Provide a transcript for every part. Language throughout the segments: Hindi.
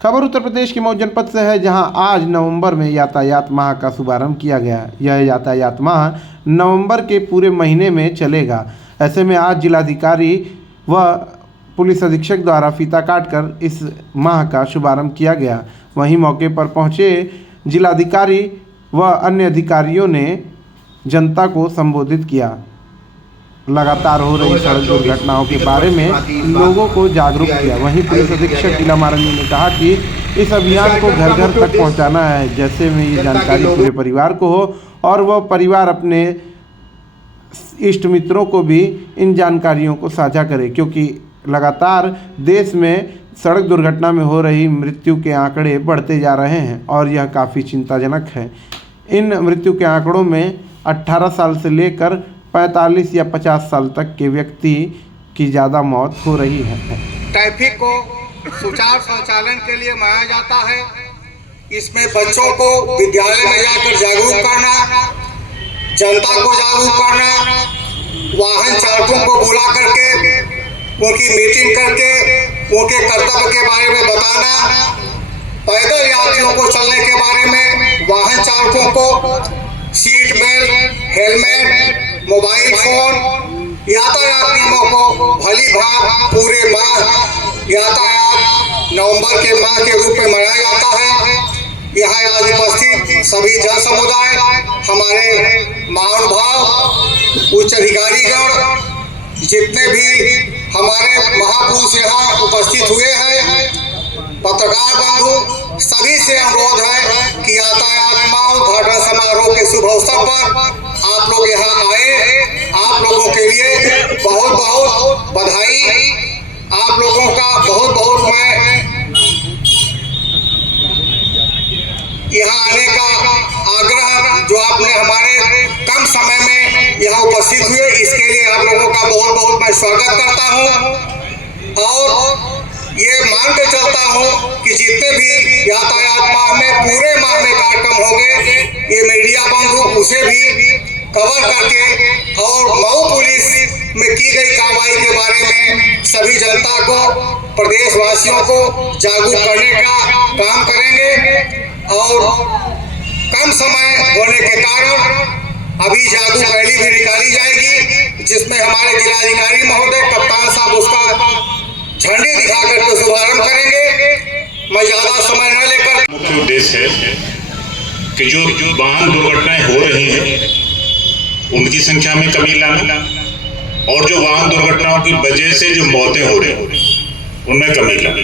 खबर उत्तर प्रदेश के मऊ जनपद से है, जहां आज नवंबर में यातायात माह का शुभारंभ किया गया। यह यातायात माह नवंबर के पूरे महीने में चलेगा। ऐसे में आज जिलाधिकारी व पुलिस अधीक्षक द्वारा फीता काटकर इस माह का शुभारंभ किया गया। वहीं मौके पर पहुंचे जिलाधिकारी व अन्य अधिकारियों ने जनता को संबोधित किया। लगातार हो रही सड़क दुर्घटनाओं के बारे में लोगों को जागरूक किया। वहीं पुलिस अधीक्षक इला मारंडी ने कहा कि इस अभियान को घर घर तक पहुंचाना है, जैसे में ये जानकारी पूरे परिवार को हो और वह परिवार अपने इष्ट मित्रों को भी इन जानकारियों को साझा करे, क्योंकि लगातार देश में सड़क दुर्घटना में हो रही मृत्यु के आंकड़े बढ़ते जा रहे हैं और यह काफ़ी चिंताजनक है। इन मृत्यु के आंकड़ों में 18 साल से लेकर 45 या 50 साल तक के व्यक्ति की ज़्यादा मौत हो रही है। ट्रैफिक को सुचारू संचालन के लिए मनाया जाता है। इसमें बच्चों को विद्यालय में जाकर जागरूक करना, जनता को जागरूक करना, वाहन चालकों को बुला करके उनकी मीटिंग करके उनके कर्तव्य के बारे में बताना, पैदल यात्रियों को चलने के बारे में, वाहन चालकों को seat belt, helmet, mobile phone, यातायात नियमों को भली भांति पूरे माह यातायात नवंबर के माह के रूप में मनाया जाता है। यहाँ आज उपस्थित सभी जन समुदाय, हमारे महानुभाव, उच्च अधिकारीगण, जितने भी हमारे महापुरुष यहाँ उपस्थित हुए हैं, पत्रकार बंधु, सभी से अनुरोध है कि यातायात माह उद्घाटन समारोह के शुभ अवसर पर आप लोग यहाँ आए। आप लोगों के लिए बहुत बहुत बधाई। आप लोगों का बहुत बहुत मैं यहाँ आने का आग्रह, जो आपने हमारे कम समय में यहाँ उपस्थित हुए, इसके लिए आप लोगों का बहुत बहुत मैं स्वागत करता हूँ। और ये मान के चलता हूँ कि जितने भी यातायात माह में पूरे माह में कार्यक्रम होंगे, ये मीडिया बंधु उसे भी कवर करके और मऊ पुलिस में की गई कार्रवाई के बारे में सभी जनता को, प्रदेशवासियों को जागरूक करने का काम करेंगे। और कम समय होने के कारण अभी जागरूक रैली भी निकाली जाएगी, जिसमें हमारे जिलाधिकारी महोदय, कप्तान साहब उसका झंडे दिखाकर के शुभारंभ करेंगे। मैं ज्यादा समय न लेकर, मुख्य उद्देश्य है कि जो वाहन दुर्घटनाएं हो रही हैं उनकी संख्या में कमी लाना और जो वाहन दुर्घटनाओं की वजह से जो मौतें हो रही उनमें कमी लाना।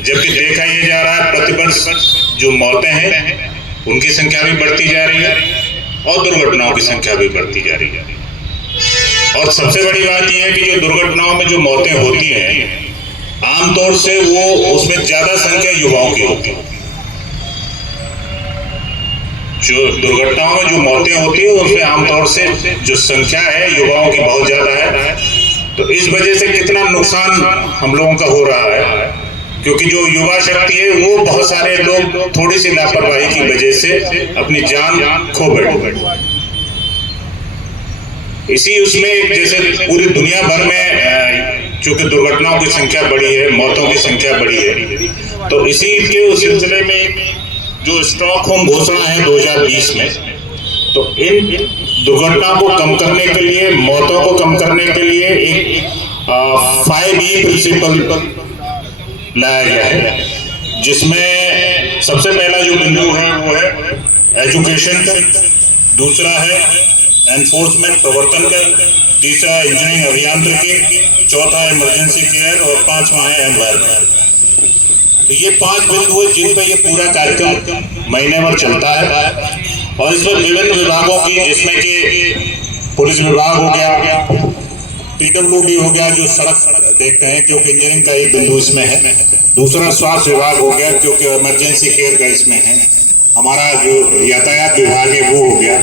जबकि देखा यह जा रहा है प्रतिवर्ष जो मौतें हैं उनकी संख्या भी बढ़ती जा रही है और दुर्घटनाओं की संख्या भी बढ़ती जा रही है। और सबसे बड़ी बात यह है कि जो दुर्घटनाओं में जो मौतें होती हैं आमतौर से वो उसमें ज्यादा संख्या युवाओं की होती है। जो दुर्घटनाओं में जो मौतें होती है उसमें आमतौर से जो संख्या है युवाओं की बहुत ज्यादा है। तो इस वजह से कितना नुकसान हम लोगों का हो रहा है, क्योंकि जो युवा शक्ति है वो बहुत सारे लोग थोड़ी सी लापरवाही की वजह से अपनी जान खो बैठे। इसी उसमें जैसे पूरी दुनिया भर में चूंकि दुर्घटनाओं की संख्या बढ़ी है, मौतों की संख्या बढ़ी है, तो इसी के उस सिलसिले में जो स्टॉकहोम घोषणा है 2020 में, तो इन दुर्घटनाओं को कम करने के लिए, मौतों को कम करने के लिए एक 5E प्रिंसिपल लाया गया है, जिसमें सबसे पहला जो बिंदु है वो है एजुकेशन, दूसरा है एनफोर्समेंट प्रवर्तन का, तीसरा इंजीनियरिंग अभियांत्रिकी, चौथा इमरजेंसी केयर और पांचवा है एनवायरमेंट। तो ये 5 बिंदु है जिन पर ये पूरा कार्यक्रम महीने भर चलता है और इसमें विभिन्न विभागों की, जिसमें कि पुलिस विभाग हो गया, PWD हो गया जो सड़क देखते हैं क्योंकि इंजीनियरिंग का एक बिंदु इसमें है, दूसरा स्वास्थ्य विभाग हो गया क्योंकि इमरजेंसी केयर का इसमें है, हमारा जो यातायात विभाग है वो हो गया,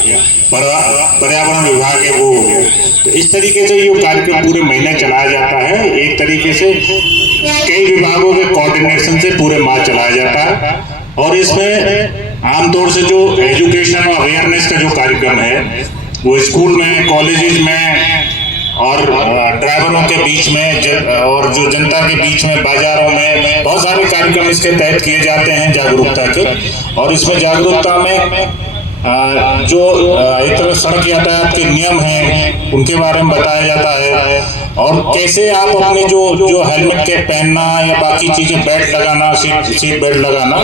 पर्यावरण विभाग है वो हो गया। तो इस तरीके से ये कार्यक्रम पूरे महीने चलाया जाता है। एक तरीके से कई विभागों के कोऑर्डिनेशन से पूरे माह चलाया जाता है। और इसमें आमतौर से जो एजुकेशन और अवेयरनेस का जो कार्यक्रम है वो स्कूल में, कॉलेजेस में और ड्राइवरों के बीच में और जो जनता के बीच में, बाजारों में बहुत सारे कार्यक्रम इसके तहत किए जाते हैं जागरूकता के। और इसमें जागरूकता में जो इतर सड़क यातायात के नियम हैं उनके बारे में बताया जाता है, और कैसे आप अपने जो हेलमेट के पहनना या बाकी चीजें, बेल्ट लगाना, सीट बेल्ट लगाना,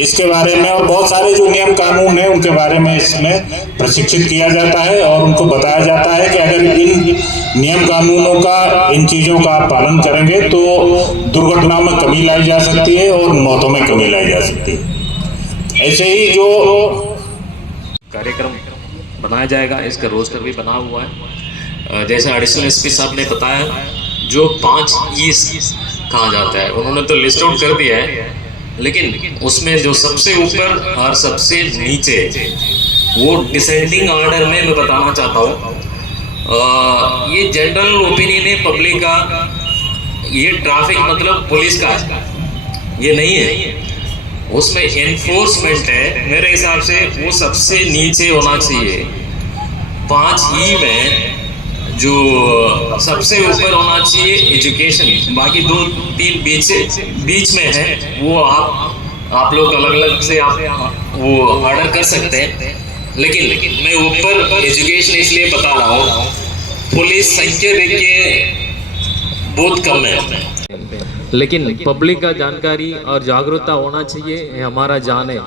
इसके बारे में, और बहुत सारे जो नियम कानून हैं उनके बारे में इसमें प्रशिक्षित किया जाता है। और उनको बताया जाता है कि अगर इन नियम कानूनों का, इन चीजों का आप पालन करेंगे तो दुर्घटना में कमी लाई जा सकती है और मौतों में कमी लाई जा सकती है। ऐसे ही जो कार्यक्रम बनाया जाएगा, इसका रोस्टर भी बना हुआ है। जैसे एडिशनल एसपी साहब ने बताया, जो 5 ईस कहा जाता है उन्होंने तो लिस्ट आउट कर दिया है, लेकिन उसमें जो सबसे ऊपर और सबसे नीचे वो डिसेंडिंग ऑर्डर में मैं बताना चाहता हूँ। ये जनरल ओपिनियन है पब्लिक का, ये ट्रैफिक मतलब पुलिस का ये नहीं है, उसमें एनफोर्समेंट है। मेरे हिसाब से वो सबसे नीचे होना चाहिए। 5 ई में जो सबसे ऊपर होना चाहिए एजुकेशन, बाकी 2-3 बीच में है, वो आप लोग अलग अलग से आप वो ऑर्डर कर सकते हैं। लेकिन मैं ऊपर एजुकेशन इसलिए बता रहा हूँ, पुलिस संख्या देखिए बहुत कम है, लेकिन पब्लिक का जानकारी और जागरूकता होना चाहिए, ये हमारा जान है,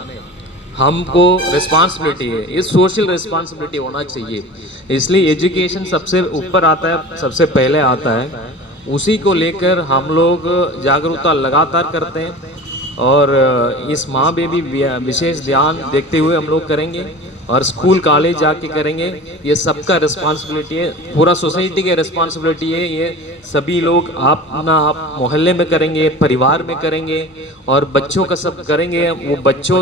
हमको रिस्पांसिबिलिटी है, ये सोशल रिस्पांसिबिलिटी होना चाहिए। इसलिए एजुकेशन सबसे ऊपर आता है, सबसे पहले आता है, उसी को लेकर हम लोग जागरूकता लगातार करते हैं। और इस माह में भी विशेष ध्यान देखते हुए हम लोग करेंगे, और स्कूल कॉलेज जाके करेंगे। ये सबका रिस्पांसिबिलिटी है, पूरा सोसाइटी की रिस्पांसिबिलिटी है। ये सभी लोग आप मोहल्ले में करेंगे, परिवार में करेंगे, और बच्चों का सब करेंगे। वो बच्चों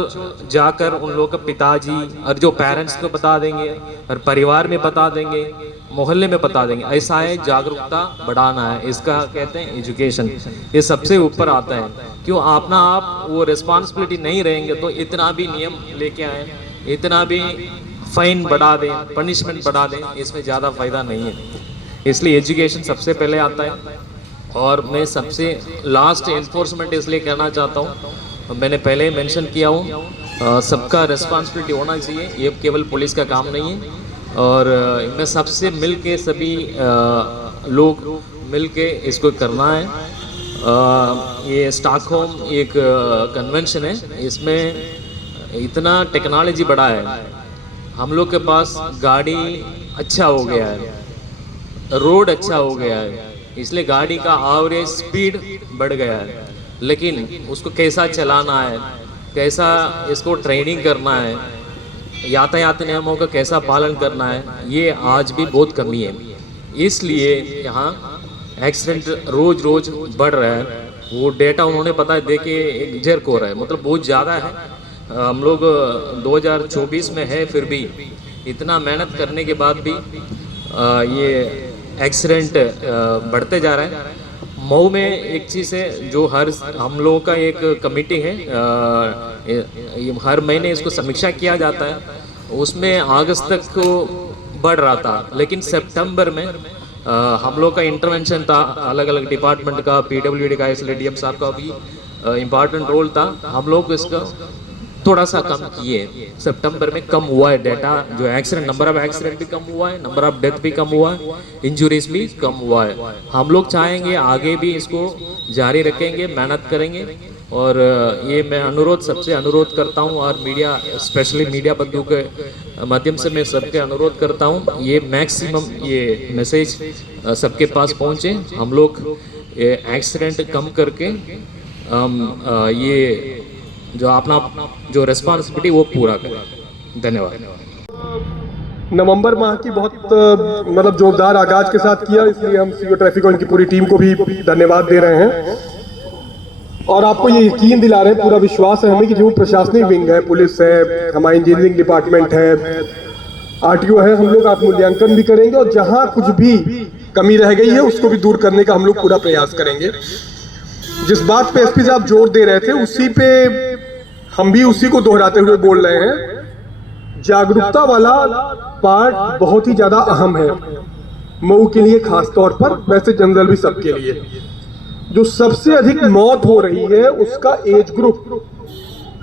जाकर उन लोगों का पिताजी और जो पेरेंट्स को बता देंगे, और परिवार में बता देंगे, मोहल्ले में बता देंगे। ऐसा है, जागरूकता बढ़ाना है, इसका कहते हैं एजुकेशन। ये सबसे ऊपर आता है। क्यों आप वो रिस्पांसिबिलिटी नहीं रहेंगे तो इतना भी नियम लेके आए, इतना भी फाइन बढ़ा दें, पनिशमेंट बढ़ा दें, इसमें ज़्यादा फायदा नहीं है। इसलिए एजुकेशन सबसे पहले आता है। और मैं सबसे लास्ट एनफोर्समेंट इसलिए कहना चाहता हूँ, मैंने पहले मेंशन किया हूँ, सबका रिस्पांसिबिलिटी होना चाहिए, ये केवल पुलिस का काम नहीं है। और मैं सबसे मिल के सभी लोग मिल के इसको करना है। ये स्टॉकहोम एक कन्वेंशन है, इसमें इतना टेक्नोलॉजी बढ़ा है, हम लोग के पास गाड़ी अच्छा हो गया है, रोड अच्छा हो गया है, इसलिए गाड़ी का एवरेज स्पीड बढ़ गया है। लेकिन उसको कैसा चलाना है, कैसा इसको ट्रेनिंग करना है, यातायात नियमों का कैसा पालन करना है, ये आज भी बहुत कमी है। इसलिए यहाँ एक्सीडेंट रोज रोज बढ़ रहा है। वो डेटा उन्होंने पता दे के एक जर्क हो रहा है, मतलब बहुत ज़्यादा है। हम लोग 2024 में है, फिर भी इतना मेहनत करने के बाद भी ये एक्सीडेंट बढ़ते जा रहा है। मऊ में एक चीज़ है जो हम लोगों का एक कमेटी है, हर महीने इसको समीक्षा किया जाता है। उसमें अगस्त तक को बढ़ रहा था, लेकिन सितंबर में हम लोग का इंटरवेंशन था, अलग अलग डिपार्टमेंट का, पीडब्ल्यूडी का, इसलिए डीएम साहब का भी इम्पॉर्टेंट रोल था। हम लोग इसका थोड़ा सा कम किए, सितंबर में कम हुआ है डेटा, जो एक्सीडेंट, नंबर ऑफ एक्सीडेंट भी कम हुआ है, नंबर ऑफ डेथ भी कम हुआ है, इंजुरीज भी कम हुआ है। हम लोग चाहेंगे आगे भी इसको जारी रखेंगे, मेहनत करेंगे। और ये मैं सबसे अनुरोध करता हूँ, और मीडिया, स्पेशली मीडिया बंधु के माध्यम से मैं सबके अनुरोध करता हूँ, ये मैक्सिमम ये मैसेज सबके पास पहुँचे, हम लोग एक्सीडेंट कम करके ये जो अपना जो रिस्पॉन्सिबिलिटी वो पूरा करें। धन्यवाद। नवंबर माह की बहुत मतलब जोरदार आगाज के साथ किया, इसलिए हम सीओ ट्रैफिक और इनकी पूरी टीम को भी धन्यवाद दे रहे हैं। और आपको ये यकीन दिला रहे हैं, पूरा विश्वास है हमें कि जो प्रशासनिक विंग है, पुलिस है, हमारा इंजीनियरिंग डिपार्टमेंट है, आरटीओ है, हम लोग मूल्यांकन भी करेंगे, और जहां कुछ भी कमी रह गई है उसको भी दूर करने का हम लोग पूरा प्रयास करेंगे। जिस बात पे एसपी साहब जोर दे रहे थे, उसी पे हम भी उसी को दोहराते हुए बोल रहे हैं, जागरूकता वाला पार्ट बहुत ही ज्यादा अहम है। मऊ के लिए खास तौर पर, वैसे जनरल भी सबके लिए। जो सबसे अधिक मौत हो रही है उसका एज ग्रुप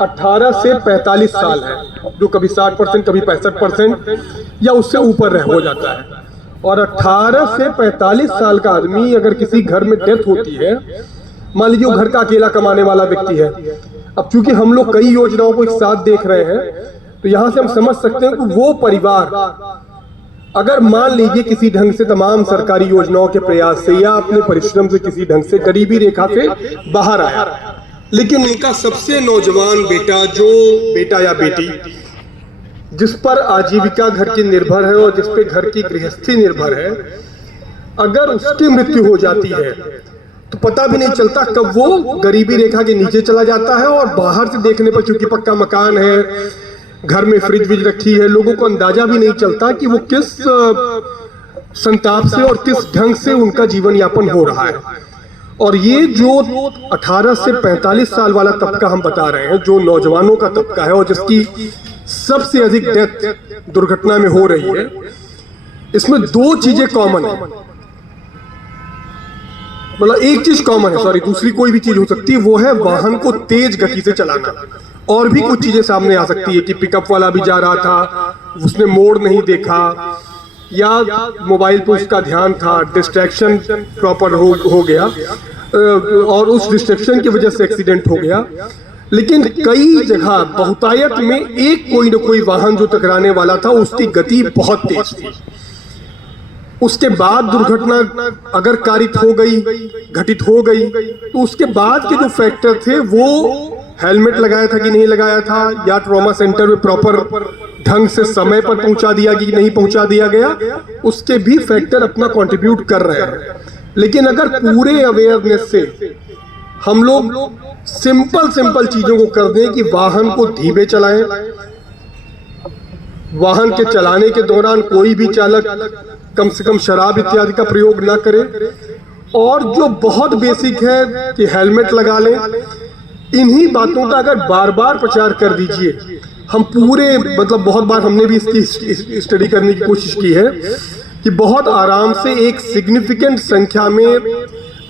18 से 45 साल है, जो कभी 60%, कभी 65% या उससे ऊपर हो जाता है। और 18 से 45 साल का आदमी अगर किसी घर में डेथ होती है, मान लीजिए वो घर का अकेला कमाने वाला व्यक्ति है, अब चूंकि हम लोग कई योजनाओं को एक साथ देख रहे हैं, तो यहां से हम समझ सकते हैं कि वो परिवार अगर मान लीजिए किसी ढंग से तमाम सरकारी योजनाओं के प्रयास से या अपने परिश्रम से किसी ढंग से गरीबी रेखा से बाहर आया, लेकिन उनका सबसे नौजवान बेटा या बेटी जिस पर आजीविका घर की निर्भर है और जिस पे घर की गृहस्थी निर्भर है, अगर उसकी मृत्यु हो जाती है तो पता भी नहीं चलता कब वो गरीबी रेखा के नीचे चला जाता है। और बाहर से देखने पर, चूंकि पक्का मकान है, घर में फ्रिज विज रखी है, लोगों को अंदाजा भी नहीं चलता कि वो किस संताप से और किस ढंग से उनका जीवन यापन हो रहा है। और ये जो 18 से 45 साल वाला तबका हम बता रहे हैं, जो नौजवानों का तबका है और जिसकी सबसे अधिक डेथ दुर्घटना में हो रही है, इसमें दो चीजें कॉमन है। मतलब एक चीज कॉमन है, सॉरी, दूसरी कोई भी चीज हो सकती है, वो है वाहन को तेज गति से चलाना। और भी कुछ चीजें सामने आ सकती है कि पिकअप वाला भी जा रहा था, उसने मोड़ नहीं देखा, या मोबाइल पर उसका ध्यान था, डिस्ट्रैक्शन प्रॉपर हो गया और उस डिस्ट्रैक्शन की वजह से एक्सीडेंट हो गया। लेकिन कई जगह बहुतायत में एक कोई न कोई वाहन जो टकराने वाला था उसकी गति बहुत तेज थी, उसके बाद दुर्घटना अगर घटित हो गई, तो उसके बाद के जो फैक्टर थे वो हेलमेट लगाया था कि नहीं लगाया था, या ट्रॉमा सेंटर में प्रॉपर ढंग से समय पर पहुंचा दिया कि नहीं पहुंचा दिया गया, उसके भी फैक्टर अपना कंट्रीब्यूट कर रहे हैं। लेकिन अगर पूरे अवेयरनेस से हम लोग सिंपल चीजों को कर दें कि वाहन को धीमे चलाएं, वाहन के चलाने के दौरान कोई भी चालक कम से कम शराब इत्यादि का प्रयोग ना करे, और जो बहुत बेसिक है कि हेलमेट लगा लें, इन्हीं बातों का अगर बार बार प्रचार कर दीजिए। हम पूरे बहुत बार हमने भी इसकी स्टडी करने की कोशिश की है कि बहुत आराम से एक सिग्निफिकेंट संख्या में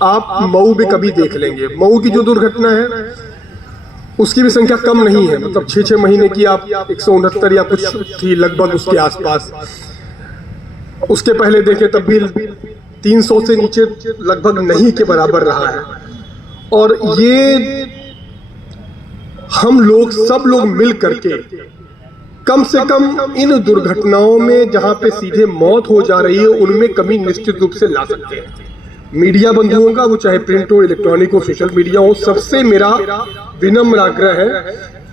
आप मऊ में कभी देख लेंगे। मऊ की जो दुर्घटना है उसकी भी संख्या कम नहीं है, 6-6 महीने की आप 169 या कुछ थी लगभग उसके आसपास। उसके पहले देखें तब भी 300 से नीचे लगभग नहीं के बराबर रहा है। और ये हम लोग सब लोग मिल करके कम से कम इन दुर्घटनाओं में जहां पे सीधे मौत हो जा रही है उनमें कमी निश्चित रूप से ला सकते हैं। मीडिया बंधुओं का, वो चाहे प्रिंट हो, इलेक्ट्रॉनिक हो, सोशल मीडिया हो, सबसे मेरा विनम्र आग्रह है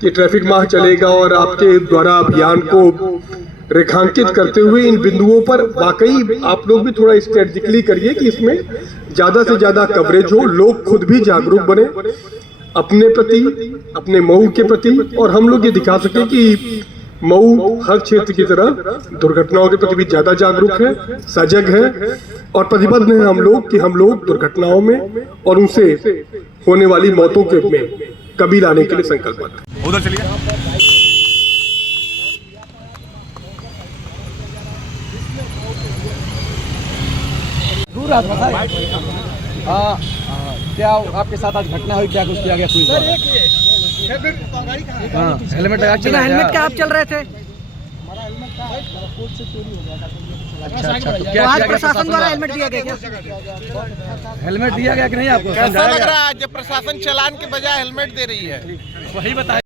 कि ट्रैफिक माह चलेगा और आपके द्वारा अभियान को रेखांकित करते हुए इन बिंदुओं पर वाकई आप लोग भी थोड़ा स्ट्रेटेजिकली करिए कि इसमें ज्यादा से ज्यादा कवरेज हो, लोग खुद भी जागरूक बने अपने प्रति, अपने मऊ के प्रति, और हम लोग ये दिखा सके कि मऊ हर क्षेत्र की तरह दुर्घटनाओं के प्रति भी ज्यादा जागरूक है, सजग है और प्रतिबद्ध हैं हम लोग कि हम लोग दुर्घटनाओं में और उनसे होने वाली मौतों के में कमी लाने के लिए संकल्पबद्ध हैं। उधर चलिए। दूर क्या आपके साथ आज घटना हुई, क्या कुछ किया गया? हेलमेट लगा, बिना हेलमेट के आप चल रहे थे? अच्छा, तो क्या आज प्रशासन द्वारा हेलमेट दिया गया क्या? हेलमेट दिया गया कि नहीं आपको? कैसा लग रहा है जब प्रशासन चालान के बजाय हेलमेट दे रही है? वही बताइए।